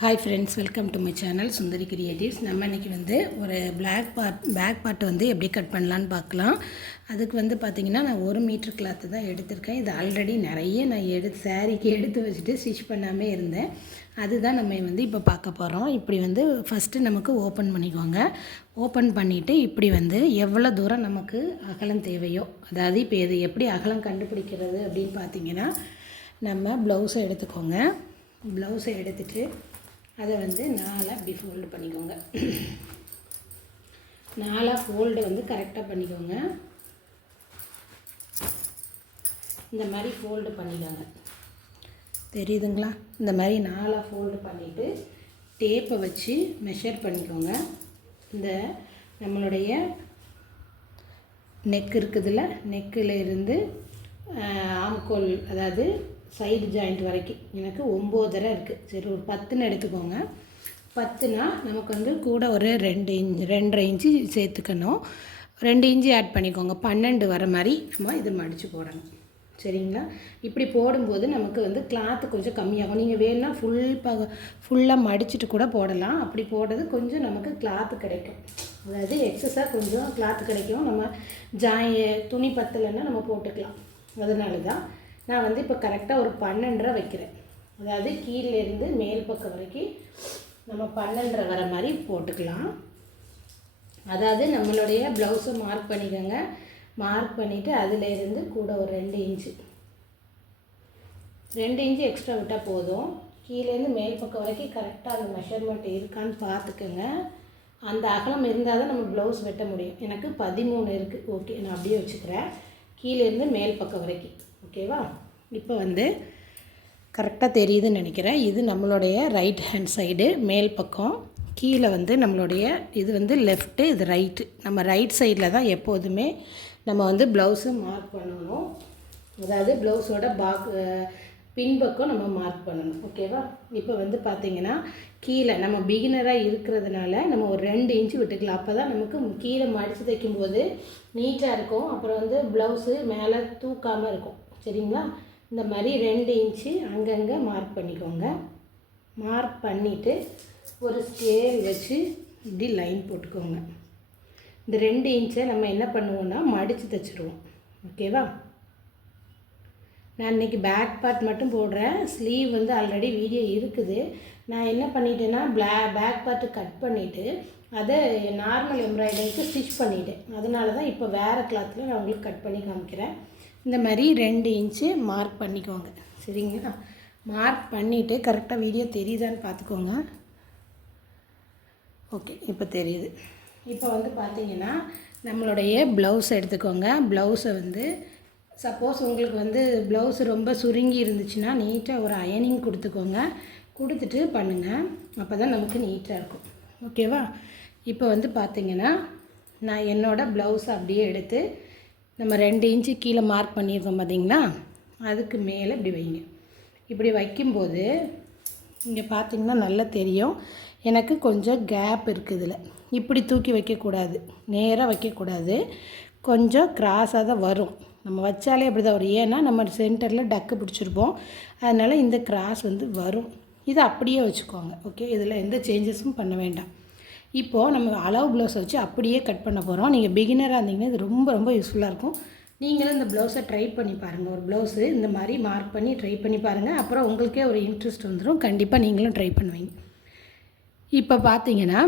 Hi friends, welcome to my channel Sundari creatives. நம்ம இன்றைக்கி வந்து ஒரு பேக் பார்ட் வந்து எப்படி கட் பண்ணலான்னு பார்க்கலாம். அதுக்கு வந்து பார்த்திங்கன்னா நான் 1 மீட்டர் கிளாத்து தான் எடுத்திருக்கேன். இது ஆல்ரெடி நிறைய நான் சாரீக்கு எடுத்து வச்சுட்டு ஸ்டிச் பண்ணாமல் இருந்தேன். அதுதான் நம்ம வந்து இப்போ பார்க்க போகிறோம். இப்படி வந்து ஃபஸ்ட்டு நமக்கு ஓப்பன் பண்ணிக்கோங்க. ஓப்பன் பண்ணிவிட்டு இப்படி வந்து எவ்வளோ தூரம் நமக்கு அகலம் தேவையோ, அதாவது இப்போ இது எப்படி அகலம் கண்டுபிடிக்கிறது அப்படின்னு பார்த்திங்கன்னா, நம்ம ப்ளவுஸை எடுத்துக்கோங்க. ப்ளவுஸை எடுத்துகிட்டு அதை வந்து 4 அப்படி ஃபோல்டு பண்ணிக்கோங்க. 4 ஃபோல்டு வந்து கரெக்டாக பண்ணிக்கோங்க. இந்த மாதிரி ஃபோல்டு பண்ணிக்கோங்க. தெரியுதுங்களா? இந்த மாதிரி 4 ஃபோல்டு பண்ணிவிட்டு டேப்பை வச்சு மெஷர் பண்ணிக்கோங்க. இந்த நம்மளுடைய நெக் இருக்குதுல்ல, நெக்கில் இருந்து ஆம்கோல், அதாவது சைடு ஜாயிண்ட் வரைக்கும் எனக்கு 9.5 இருக்குது. சரி, ஒரு 10ன்னு எடுத்துக்கோங்க. 10னா நமக்கு வந்து கூட ஒரு 2.5 இன்ச்சு சேர்த்துக்கணும். 2 இன்ச்சு ஆட் பண்ணிக்கோங்க. 12 வர மாதிரி நம்ம இது மடித்து போடணும். சரிங்களா? இப்படி போடும்போது நமக்கு வந்து கிளாத்து கொஞ்சம் கம்மியாகும். நீங்கள் வேணும்னா ஃபுல்லாக மடிச்சுட்டு கூட போடலாம். அப்படி போடுறது கொஞ்சம் நமக்கு கிளாத்து கிடைக்கும். அதாவது எக்ஸஸாக கொஞ்சம் கிளாத்து கிடைக்கும். நம்ம துணி பத்தலைன்னா நம்ம போட்டுக்கலாம். அதனால தான் நான் வந்து இப்போ கரெக்டாக ஒரு 12.5 வைக்கிறேன். அதாவது கீழேருந்து மேல் பக்கம் வரைக்கும் நம்ம 12.5 வர மாதிரி போட்டுக்கலாம். அதாவது நம்மளுடைய ப்ளவுஸை மார்க் பண்ணிக்கோங்க. மார்க் பண்ணிவிட்டு அதிலேருந்து கூட ஒரு 2 இன்ச்சு எக்ஸ்ட்ரா விட்டால் போதும். கீழேருந்து மேல் பக்கம் வரைக்கும் கரெக்டாக அந்த மெஷர்மெண்ட் இருக்கான்னு பார்த்துக்கோங்க. அந்த அகலம் இருந்தால் தான் நம்ம ப்ளவுஸ் வெட்ட முடியும். எனக்கு 13 இருக்குது. ஓகே, நான் அப்படியே வச்சுக்கிறேன். கீழேருந்து மேல் பக்கம் வரைக்கும். ஓகேவா? இப்போ வந்து கரெக்டாக தெரியுதுன்னு நினைக்கிறேன். இது நம்மளுடைய ரைட் ஹேண்ட் சைடு மேல் பக்கம். கீழே வந்து நம்மளுடைய இது வந்து லெஃப்ட்டு, இது ரைட்டு. நம்ம ரைட் சைடில் தான் எப்போதுமே நம்ம வந்து ப்ளவுஸு மார்க் பண்ணணும். அதாவது ப்ளவுஸோட பின்பக்கம் நம்ம மார்க் பண்ணணும். ஓகேவா? இப்போ வந்து பார்த்திங்கன்னா கீழே நம்ம பிகினராக இருக்கிறதுனால நம்ம ஒரு 2 இன்ச்சு விட்டுக்கலாம். அப்போ தான் நமக்கு கீழே மடித்து தைக்கும்போது நீட்டாக இருக்கும். அப்புறம் வந்து ப்ளவுஸு மேலே தூக்காமல் இருக்கும். சரிங்களா? இந்த மாதிரி 2 இன்ச்சு அங்கங்கே மார்க் பண்ணிக்கோங்க. மார்க் பண்ணிவிட்டு ஒரு ஸ்கேல் வச்சு இப்படி லைன் போட்டுக்கோங்க. இந்த 2 இன்ச்சை நம்ம என்ன பண்ணுவோம்னா மடித்து தைச்சிருவோம். ஓகேவா? நான் இன்றைக்கி பேக் பார்ட் மட்டும் போடுறேன். ஸ்லீவ் வந்து ஆல்ரெடி வீடியோ இருக்குது. நான் என்ன பண்ணிட்டேன்னா பேக் பார்ட்டு கட் பண்ணிவிட்டு அதை நார்மல் எம்ப்ராய்டரிக்கு ஸ்டிச் பண்ணிவிட்டேன். அதனால தான் இப்போ வேறு கிளாத்தில் நான் உங்களுக்கு கட் பண்ணி காமிக்கிறேன். இந்த மாதிரி 2 இன்ச்சு மார்க் பண்ணிக்கோங்க. சரிங்களா? மார்க் பண்ணிவிட்டு கரெக்டாக வீடியோ தெரியுதான்னு பார்த்துக்கோங்க. ஓகே, இப்போ தெரியுது. இப்போ வந்து பார்த்திங்கன்னா நம்மளுடைய ப்ளவுஸ் எடுத்துக்கோங்க. ப்ளவுஸை வந்து சப்போஸ் உங்களுக்கு வந்து ப்ளவுஸ் ரொம்ப சுருங்கி இருந்துச்சுன்னா நீட்டாக ஒரு அயனிங் கொடுத்துக்கோங்க. கொடுத்துட்டு பண்ணுங்கள். அப்போ தான் நமக்கு நீட்டாக இருக்கும். ஓகேவா? இப்போ வந்து பார்த்திங்கன்னா நான் என்னோடய ப்ளவுஸை அப்படியே எடுத்து நம்ம 2 இன்ச்சு கீழே மார்க் பண்ணியிருக்கோம் பார்த்திங்களா, அதுக்கு மேலே இப்படி வைங்க. இப்படி வைக்கும்போது இங்கே பார்த்திங்கன்னா நல்லா தெரியும். எனக்கு கொஞ்சம் கேப் இருக்குது. இதில் இப்படி தூக்கி வைக்கக்கூடாது, நேராக வைக்கக்கூடாது. கொஞ்சம் கிராஸாக தான் வரும். நம்ம வச்சாலே அப்படி தான் வரும். ஏன்னா நம்ம சென்டரில் டக்கு பிடிச்சிருப்போம். அதனால் இந்த கிராஸ் வந்து வரும். இதை அப்படியே வச்சுக்கோங்க. ஓகே, இதில் எந்த சேஞ்சஸும் பண்ண வேண்டாம். இப்போது நம்ம அளவு ப்ளவுஸை வச்சு அப்படியே கட் பண்ண போகிறோம். நீங்கள் பிகினராக இருந்தீங்கன்னா இது ரொம்ப ரொம்ப யூஸ்ஃபுல்லாக இருக்கும். நீங்களும் இந்த ப்ளவுஸை ட்ரை பண்ணி பாருங்கள். ஒரு ப்ளவுஸு இந்த மாதிரி மார்க் பண்ணி ட்ரை பண்ணி பாருங்கள். அப்புறம் உங்களுக்கே ஒரு இன்ட்ரெஸ்ட் வந்துடும். கண்டிப்பாக நீங்களும் ட்ரை பண்ணுவீங்க. இப்போ பார்த்தீங்கன்னா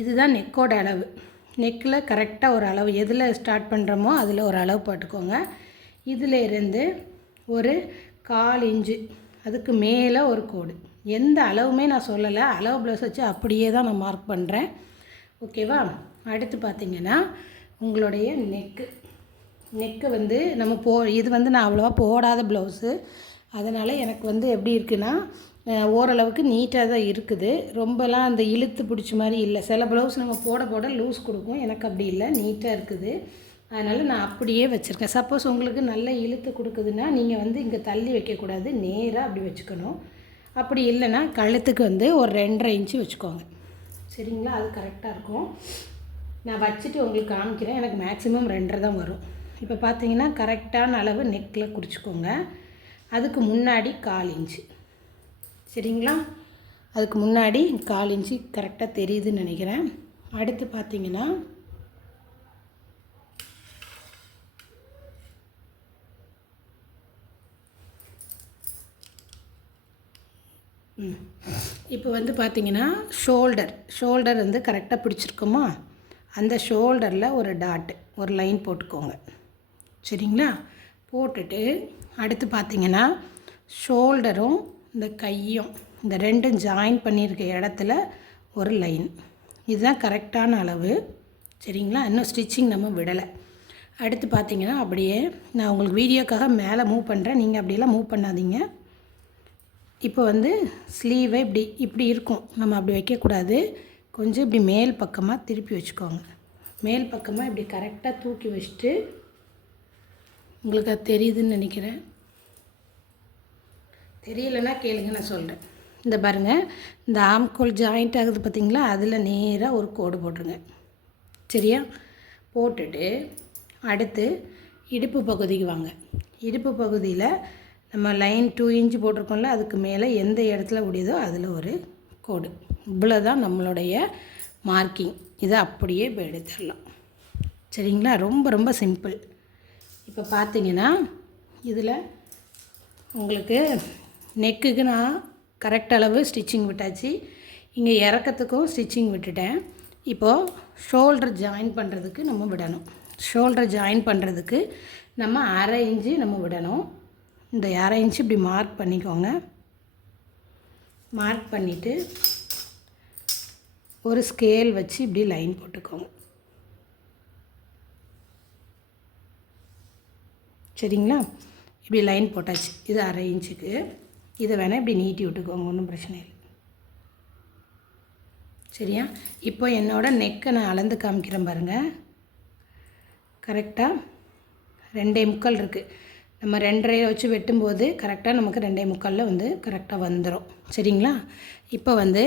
இதுதான் நெக்கோட அளவு. நெக்கில் கரெக்டாக ஒரு அளவு, எதில் ஸ்டார்ட் பண்ணுறோமோ அதில் ஒரு அளவு போட்டுக்கோங்க. இதில் இருந்து ஒரு 1/4 இன்ச்சு அதுக்கு மேலே ஒரு கோடு. எந்த அளவுமே நான் சொல்லலை. அளவு ப்ளவுஸ் வச்சு அப்படியே தான் நான் மார்க் பண்ணுறேன். ஓகேவா? அடுத்து பார்த்திங்கன்னா உங்களுடைய நெக்கு வந்து நம்ம இது வந்து நான் அவ்வளோவா போடாத ப்ளவுஸு. அதனால் எனக்கு வந்து எப்படி இருக்குன்னா ஓரளவுக்கு நீட்டாக தான் இருக்குது. ரொம்பலாம் அந்த இழுத்து பிடிச்ச மாதிரி இல்லை. சில ப்ளவுஸ் நம்ம போட லூஸ் கொடுக்கும். எனக்கு அப்படி இல்லை, நீட்டாக இருக்குது. அதனால் நான் அப்படியே வச்சுருக்கேன். சப்போஸ் உங்களுக்கு நல்ல இழுத்து கொடுக்குதுன்னா நீங்கள் வந்து இங்கே தள்ளி வைக்கக்கூடாது, நேராக அப்படி வச்சுக்கணும். அப்படி இல்லைன்னா கழுத்துக்கு வந்து ஒரு 2.5 இன்ச்சு வச்சுக்கோங்க. சரிங்களா? அது கரெக்டாக இருக்கும். நான் வச்சுட்டு உங்களுக்கு காமிக்கிறேன். எனக்கு மேக்ஸிமம் 2.5 தான் வரும். இப்போ பார்த்தீங்கன்னா கரெக்டான அளவு நெக்கில் குறிச்சிக்கோங்க. அதுக்கு முன்னாடி 1/4 இன்ச்சு. சரிங்களா? அதுக்கு முன்னாடி 1/4 இன்ச்சு கரெக்டாக தெரியுதுன்னு நினைக்கிறேன். அடுத்து பார்த்திங்கன்னா இப்போ வந்து பார்த்திங்கன்னா ஷோல்டர் வந்து கரெக்டாக பிடிச்சிருக்கோமா, அந்த ஷோல்டரில் ஒரு டாட் ஒரு லைன் போட்டுக்கோங்க. சரிங்களா? போட்டுட்டு அடுத்து பார்த்திங்கன்னா ஷோல்டரும் இந்த கையும் இந்த ரெண்டும் ஜாயின் பண்ணியிருக்க இடத்துல ஒரு லைன். இதுதான் கரெக்டான அளவு. சரிங்களா? இன்னும் ஸ்டிச்சிங் நம்ம விடலை. அடுத்து பார்த்திங்கன்னா அப்படியே நான் உங்களுக்கு வீடியோக்காக மேலே மூவ் பண்ணுறேன், நீங்கள் அப்படியெல்லாம் மூவ் பண்ணாதீங்க. இப்போ வந்து ஸ்லீவை இப்படி இருக்கும், நம்ம அப்படி வைக்கக்கூடாது. கொஞ்சம் இப்படி மேல் பக்கமாக திருப்பி வச்சுக்கோங்க. மேல் பக்கமாக இப்படி கரெக்டாக தூக்கி வச்சுட்டு, உங்களுக்கு அது தெரியுதுன்னு நினைக்கிறேன். தெரியலைன்னா கேளுங்க, நான் சொல்கிறேன். இந்த பாருங்கள், இந்த ஆம்கோல் ஜாயிண்ட் ஆகுது பார்த்திங்களா, அதில் நேராக ஒரு கோடு போட்டுருங்க. சரியா? போட்டுட்டு அடுத்து இடுப்பு பகுதிக்கு வாங்க. இடுப்பு பகுதியில் நம்ம லைன் 2 இன்ச் போட்டிருக்கோம்ல, அதுக்கு மேலே எந்த இடத்துல முடியுதோ அதில் ஒரு கோடு. இவ்வளோ தான் நம்மளுடைய மார்க்கிங். இதை அப்படியே இப்போ எடுத்துடலாம். சரிங்களா? ரொம்ப ரொம்ப சிம்பிள். இப்போ பார்த்தீங்கன்னா இதில் உங்களுக்கு நெக்குக்கு நான் கரெக்ட் அளவு ஸ்டிச்சிங் விட்டாச்சு. இங்கே இறக்கத்துக்கும் ஸ்டிச்சிங் விட்டுட்டேன். இப்போது ஷோல்டர் ஜாயின் பண்ணுறதுக்கு நம்ம விடணும். ஷோல்டர் ஜாயின் பண்ணுறதுக்கு நம்ம 1/2 இன்ச்சு நம்ம விடணும். இந்த 1/2 இன்ச்சு இப்படி மார்க் பண்ணிக்கோங்க. மார்க் பண்ணிவிட்டு ஒரு ஸ்கேல் வச்சு இப்படி லைன் போட்டுக்கோங்க. சரிங்களா? இப்படி லைன் போட்டாச்சு. இது 1/2 இன்ச்சுக்கு. இதை வேணால் இப்படி நீட்டி விட்டுக்கோங்க, ஒன்றும் பிரச்சனை இல்லை. சரியா? இப்போ என்னோடய நெக்கை நான் அளந்து காமிக்கிறேன் பாருங்கள். கரெக்டாக 2.25 இருக்குது. நம்ம 2.5 வச்சு வெட்டும்போது கரெக்டாக நமக்கு 2.25 வந்து கரெக்டாக வந்துடும். சரிங்களா? இப்போ வந்து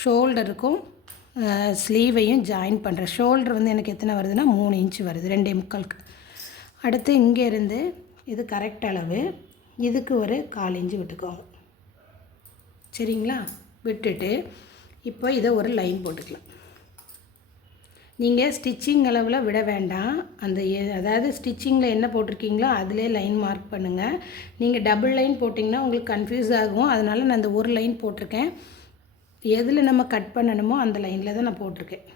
ஷோல்டருக்கும் ஸ்லீவையும் ஜாயின் பண்ணுறேன். ஷோல்டர் வந்து எனக்கு எத்தனை வருதுன்னா 3 இன்ச்சு வருது 2.25க்கு. அடுத்து இங்கேருந்து இது கரெக்ட் அளவு, இதுக்கு ஒரு 1/4 இன்ச்சு விட்டுக்கோங்க. சரிங்களா? விட்டுட்டு இப்போ இதை ஒரு லைன் போட்டுக்கலாம். நீங்கள் ஸ்டிச்சிங் அளவில் விட வேண்டாம். அதாவது ஸ்டிச்சிங்கில் என்ன போட்டிருக்கீங்களோ அதிலே லைன் மார்க் பண்ணுங்கள். நீங்கள் டபுள் லைன் போட்டிங்கன்னா உங்களுக்கு கன்ஃபியூஸ் ஆகும். அதனால் நான் அந்த ஒரு லைன் போட்டிருக்கேன். எதில் நம்ம கட் பண்ணணுமோ அந்த லைனில் தான் நான் போட்டிருக்கேன்.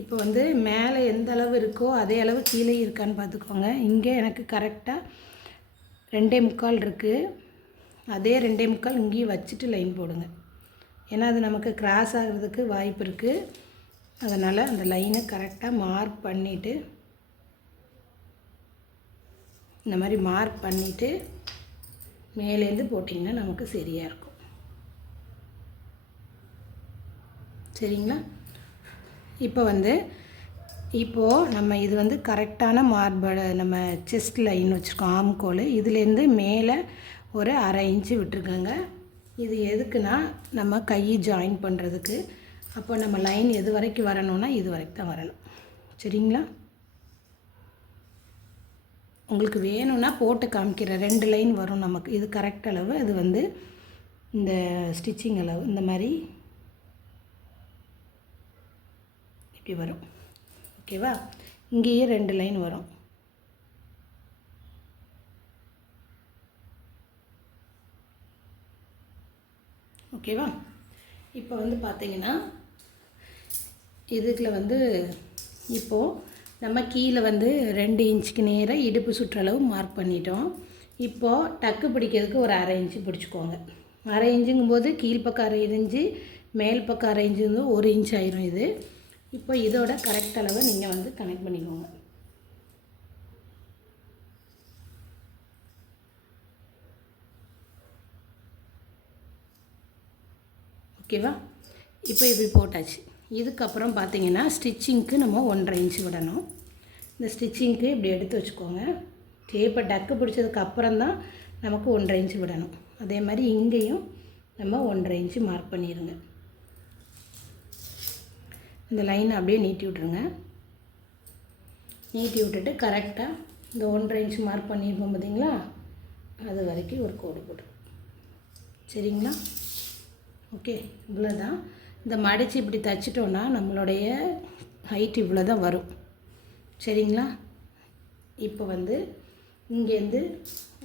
இப்போ வந்து மேலே எந்த அளவு இருக்கோ அதே அளவு கீழே இருக்கான்னு பார்த்துக்கோங்க. இங்கே எனக்கு கரெக்டாக 2.25 இருக்குது. அதே 2.25 இங்கேயும் வச்சுட்டு லைன் போடுங்க. ஏன்னா அது நமக்கு கிராஸ் ஆகிறதுக்கு வாய்ப்பு இருக்குது. அதனால் அந்த லைனை கரெக்டாக மார்க் பண்ணிவிட்டு இந்த மாதிரி மார்க் பண்ணிவிட்டு மேலேருந்து போட்டிங்கன்னா நமக்கு சரியாக இருக்கும். சரிங்களா? இப்போது நம்ம இது வந்து கரெக்டான நம்ம செஸ்ட் லைன் வச்சுருக்கோம், ஆம்கோல். இதுலேருந்து மேலே ஒரு 1/2 இன்ச்சு விட்டுருக்கோங்க. இது எதுக்குன்னா நம்ம கை ஜாயின் பண்ணுறதுக்கு. அப்போ நம்ம லைன் எது வரைக்கும் வரணும்னா இது வரைக்கும் தான் வரணும். சரிங்களா? உங்களுக்கு வேணும்னா போட்டு காமிக்கிற 2 லைன் வரும் நமக்கு. இது கரெக்ட் அளவு. அது வந்து இந்த ஸ்டிச்சிங் அளவு இந்த மாதிரி இப்படி வரும். ஓகேவா? இங்கேயே 2 லைன் வரும். ஓகேவா? இப்போ வந்து பார்த்திங்கன்னா இதுக்குள்ள வந்து இப்போது நம்ம கீழே வந்து 2 இன்ச்சுக்கு நேராக இடுப்பு சுற்றளவு மார்க் பண்ணிட்டோம். இப்போது டக்கு பிடிக்கிறதுக்கு ஒரு 1/2 இன்ச்சு பிடிச்சிக்கோங்க. 1/2 இன்ச்சுங்கும்போது கீழ்ப்பக்கம் 1/2 இன்ச்சு, மேல் பக்கம் 1/2 இன்ச்சு, 1 இன்ச் ஆயிரும் இது. இப்போ இதோட கரெக்ட் அளவை நீங்கள் வந்து கனெக்ட் பண்ணிக்கோங்க. ஓகேவா? இப்போ இப்படி போட்டாச்சு. இதுக்கப்புறம் பார்த்திங்கன்னா ஸ்டிச்சிங்க்கு நம்ம 1/2 இன்ச்சு விடணும். இந்த ஸ்டிச்சிங்க்கு இப்படி எடுத்து வச்சுக்கோங்க. டேப்பை டக்கு பிடிச்சதுக்கு அப்புறம் தான் நமக்கு 1/2 இன்ச்சு விடணும். அதே மாதிரி இங்கேயும் நம்ம 1/2 இன்ச்சு மார்க் பண்ணிடுங்க. இந்த லைனை அப்படியே நீட்டி விட்ருங்க. நீட்டி விட்டுட்டு கரெக்டாக இந்த 1/2 இன்ச்சு மார்க் பண்ணியிருப்போம் பார்த்தீங்களா, அது வரைக்கும் ஒரு கோடு போட்டுருங்க. சரிங்களா? ஓகே, இவ்வளோ தான். இந்த மடித்து இப்படி தைச்சிட்டோன்னா நம்மளுடைய ஹைட் இவ்வளோ தான் வரும். சரிங்களா? இப்போ வந்து இங்கேருந்து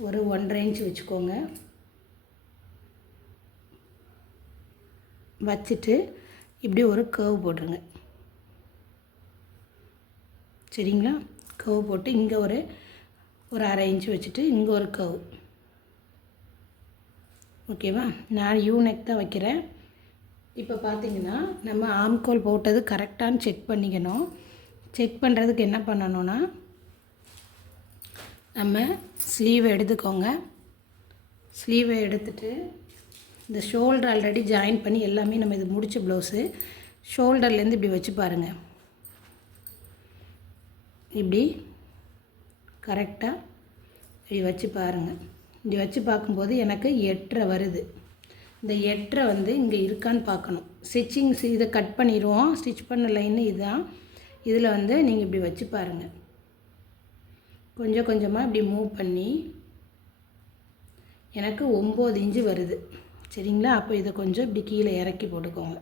ஒரு 1.5 இன்ச் வச்சுக்கோங்க. வச்சுட்டு இப்படி ஒரு கர்வ் போட்டுருங்க. சரிங்களா? கர்வ் போட்டு இங்கே ஒரு 1/2 இன்ச் வச்சுட்டு இங்கே ஒரு கர்வ். ஓகேவா? நான் யூ நெக் தான் வைக்கிறேன். இப்போ பார்த்தீங்கன்னா நம்ம ஆம்கோல் போட்டது கரெக்டானு செக் பண்ணிக்கணும். செக் பண்ணுறதுக்கு என்ன பண்ணணும்னா, நம்ம ஸ்லீவை எடுத்துக்கோங்க. ஸ்லீவை எடுத்துட்டு இந்த ஷோல்டர் ஆல்ரெடி ஜாயின் பண்ணி எல்லாமே நம்ம இது முடித்த ப்ளவுஸு. ஷோல்டர்லேருந்து இப்படி வச்சு பாருங்கள். இப்படி கரெக்டாக இப்படி வச்சு பாருங்கள். இப்படி வச்சு பார்க்கும்போது எனக்கு 8.5 வருது. இந்த 8.5 வந்து இங்கே இருக்கான்னு பார்க்கணும். ஸ்டிச்சிங்ஸ் இதை கட் பண்ணிடுவோம். ஸ்டிச் பண்ண லைன்னு இதுதான். இதில் வந்து நீங்கள் இப்படி வச்சு பாருங்கள். கொஞ்சம் கொஞ்சமாக இப்படி மூவ் பண்ணி எனக்கு 9 இன்ச்சு வருது. சரிங்களா? அப்போ இதை கொஞ்சம் இப்படி கீழே இறக்கி போட்டுக்கோங்க.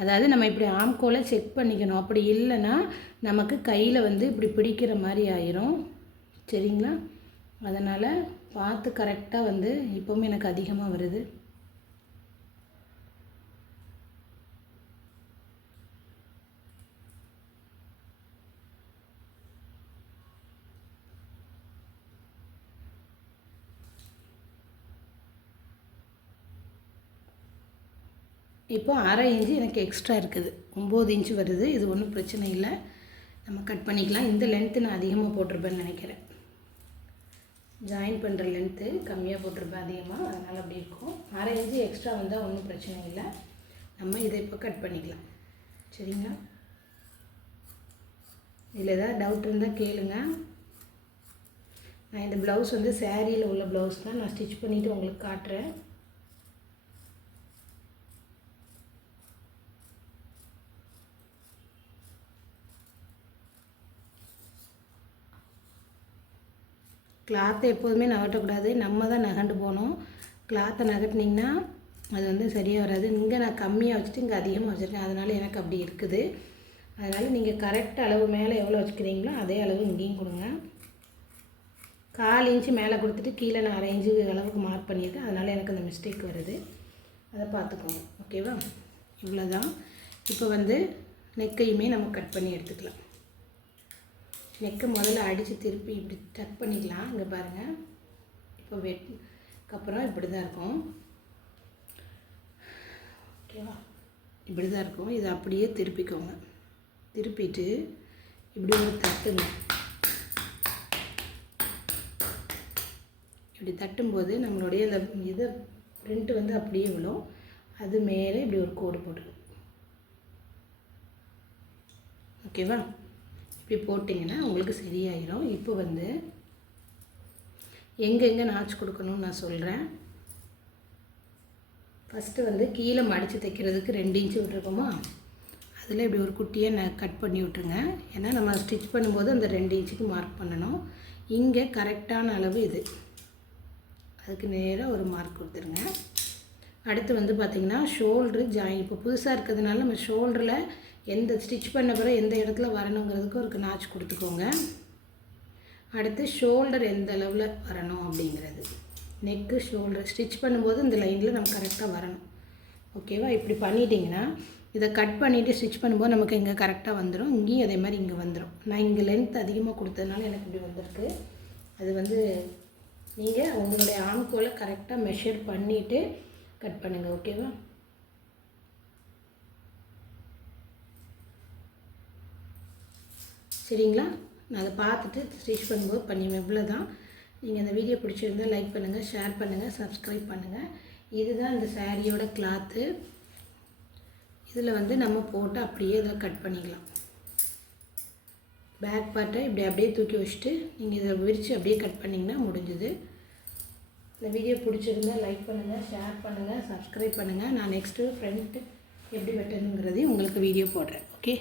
அதாவது நம்ம இப்படி ஆம்கோலை செக் பண்ணிக்கணும். அப்படி இல்லைன்னா நமக்கு கையில் வந்து இப்படி பிடிக்கிற மாதிரி ஆயிரும். சரிங்களா? அதனால் பார்த்து கரெக்டாக வந்து இப்போவும் எனக்கு அதிகமாக வருது. இப்போ 1/2 இன்ச்சு எனக்கு எக்ஸ்ட்ரா இருக்குது. 9 இன்ச்சு வருது. இது ஒன்றும் பிரச்சனை இல்லை, நம்ம கட் பண்ணிக்கலாம். இந்த லென்த்து நான் அதிகமாக போட்டிருப்பேன்னு நினைக்கிறேன். ஜாயின் பண்ணுற லென்த்து கம்மியாக போட்டிருப்பேன் அதிகமாக, அதனால் அப்படி இருக்கும். 1/2 இன்ச்சு எக்ஸ்ட்ரா வந்தால் ஒன்றும் பிரச்சனை இல்லை. நம்ம இதை இப்போ கட் பண்ணிக்கலாம். சரிங்களா? இதில் ஏதாவது டவுட் இருந்தால் கேளுங்க. நான் இந்த ப்ளவுஸ் வந்து சேரீயில் உள்ள ப்ளவுஸ் தான். நான் ஸ்டிச் பண்ணிவிட்டு உங்களுக்கு காட்டுறேன். கிளாத்தை எப்போதுமே நகட்டக்கூடாது. நம்ம தான் நகண்டு போகணும். கிளாத்தை நகட்டினிங்கன்னா அது வந்து சரியாக வராது. இங்கே நான் கம்மியாக வச்சுட்டு இங்கே அதிகமாக வச்சுருக்கேன், அதனால் எனக்கு அப்படி இருக்குது. அதனால் நீங்கள் கரெக்ட் அளவு மேலே எவ்வளோ வச்சுக்கிறீங்களோ அதே அளவு இங்கேயும் கொடுங்க. 1/4 இன்ச்சு மேலே கொடுத்துட்டு கீழே நான் 1/2 இன்ச்சு அளவுக்கு மார்க் பண்ணியிருக்கேன். அதனால் எனக்கு அந்த மிஸ்டேக் வருது. அதை பார்த்துக்கோங்க. ஓகேவா? இவ்வளோ தான். இப்போ வந்து நெக்கையுமே நம்ம கட் பண்ணி எடுத்துக்கலாம். நெக்கை முதல்ல அடித்து திருப்பி இப்படி டக் பண்ணிக்கலாம். இங்கே பாருங்கள். இப்போ வெட்டுக்கப்புறம் இப்படி தான் இருக்கும். ஓகேவா? இப்படி தான் இருக்கும். இதை அப்படியே திருப்பிக்கோங்க. திருப்பிட்டு இப்படி ஒரு தட்டுங்க. இப்படி தட்டும்போது நம்மளுடைய இந்த இதை பிரிண்ட் வந்து அப்படியே விழும். அது மேலே இப்படி ஒரு கோடு போட்டுருங்க. ஓகேவா? இப்படி போட்டிங்கன்னா உங்களுக்கு சரியாயிடும். இப்போ வந்து எங்கெங்கே நாச்சு கொடுக்கணும்னு நான் சொல்கிறேன். ஃபஸ்ட்டு வந்து கீழே மடித்து தைக்கிறதுக்கு 2 இன்ச்சு விட்டுருக்கோமா, அதில் இப்படி ஒரு குட்டியை கட் பண்ணி விட்டுருங்க. ஏன்னா நம்ம ஸ்டிச் பண்ணும்போது அந்த 2 இன்ச்சுக்கு மார்க் பண்ணணும். இங்கே கரெக்டான அளவு இது, அதுக்கு நேராக ஒரு மார்க் கொடுத்துருங்க. அடுத்து வந்து பார்த்திங்கன்னா ஷோல்ட்ரு ஜாயின். இப்போ புதுசாக இருக்கிறதுனால நம்ம ஷோல்டரில் எந்த ஸ்டிச் பண்ண பிறகு எந்த இடத்துல வரணுங்கிறதுக்கு ஒரு நாச்சு கொடுத்துக்கோங்க. அடுத்து ஷோல்டர் எந்த அளவில் வரணும் அப்படிங்கிறது, நெக்கு ஷோல்டர் ஸ்டிச் பண்ணும்போது இந்த லைனில் நம்ம கரெக்டாக வரணும். ஓகேவா? இப்படி பண்ணிட்டீங்கன்னா இதை கட் பண்ணிவிட்டு ஸ்டிச் பண்ணும்போது நமக்கு இங்கே கரெக்டாக வந்துடும். இங்கேயும் அதே மாதிரி இங்கே வந்துடும். நான் இங்கே லென்த் அதிகமாக கொடுத்ததுனால எனக்கு இப்படி வந்திருக்கு. அது வந்து நீங்கள் உங்களுடைய ஆம்கோலை கரெக்டாக மெஷர் பண்ணிவிட்டு கட் பண்ணுங்கள். ஓகேவா? சரிங்களா? நான் அதை பார்த்துட்டு ஸ்டிச் பண்ணும்போது பண்ணுவேன். இவ்வளோ தான். நீங்கள் இந்த வீடியோ பிடிச்சிருந்தால் லைக் பண்ணுங்கள், ஷேர் பண்ணுங்கள், சப்ஸ்கிரைப் பண்ணுங்கள். இதுதான் இந்த சாரியோட கிளாத்து. இதில் வந்து நம்ம போட்டு அப்படியே இதில் கட் பண்ணிக்கலாம். பேக் பார்ட்டை இப்படி அப்படியே தூக்கி வச்சுட்டு நீங்கள் இதை விரித்து அப்படியே கட் பண்ணிங்கன்னா முடிஞ்சுது. இந்த வீடியோ பிடிச்சிருந்தால் லைக் பண்ணுங்கள், ஷேர் பண்ணுங்கள், சப்ஸ்கிரைப் பண்ணுங்கள். நான் நெக்ஸ்ட்டு ஃப்ரண்ட் எப்படி வெட்டணுங்கிறதையும் உங்களுக்கு வீடியோ போடுறேன். ஓகே?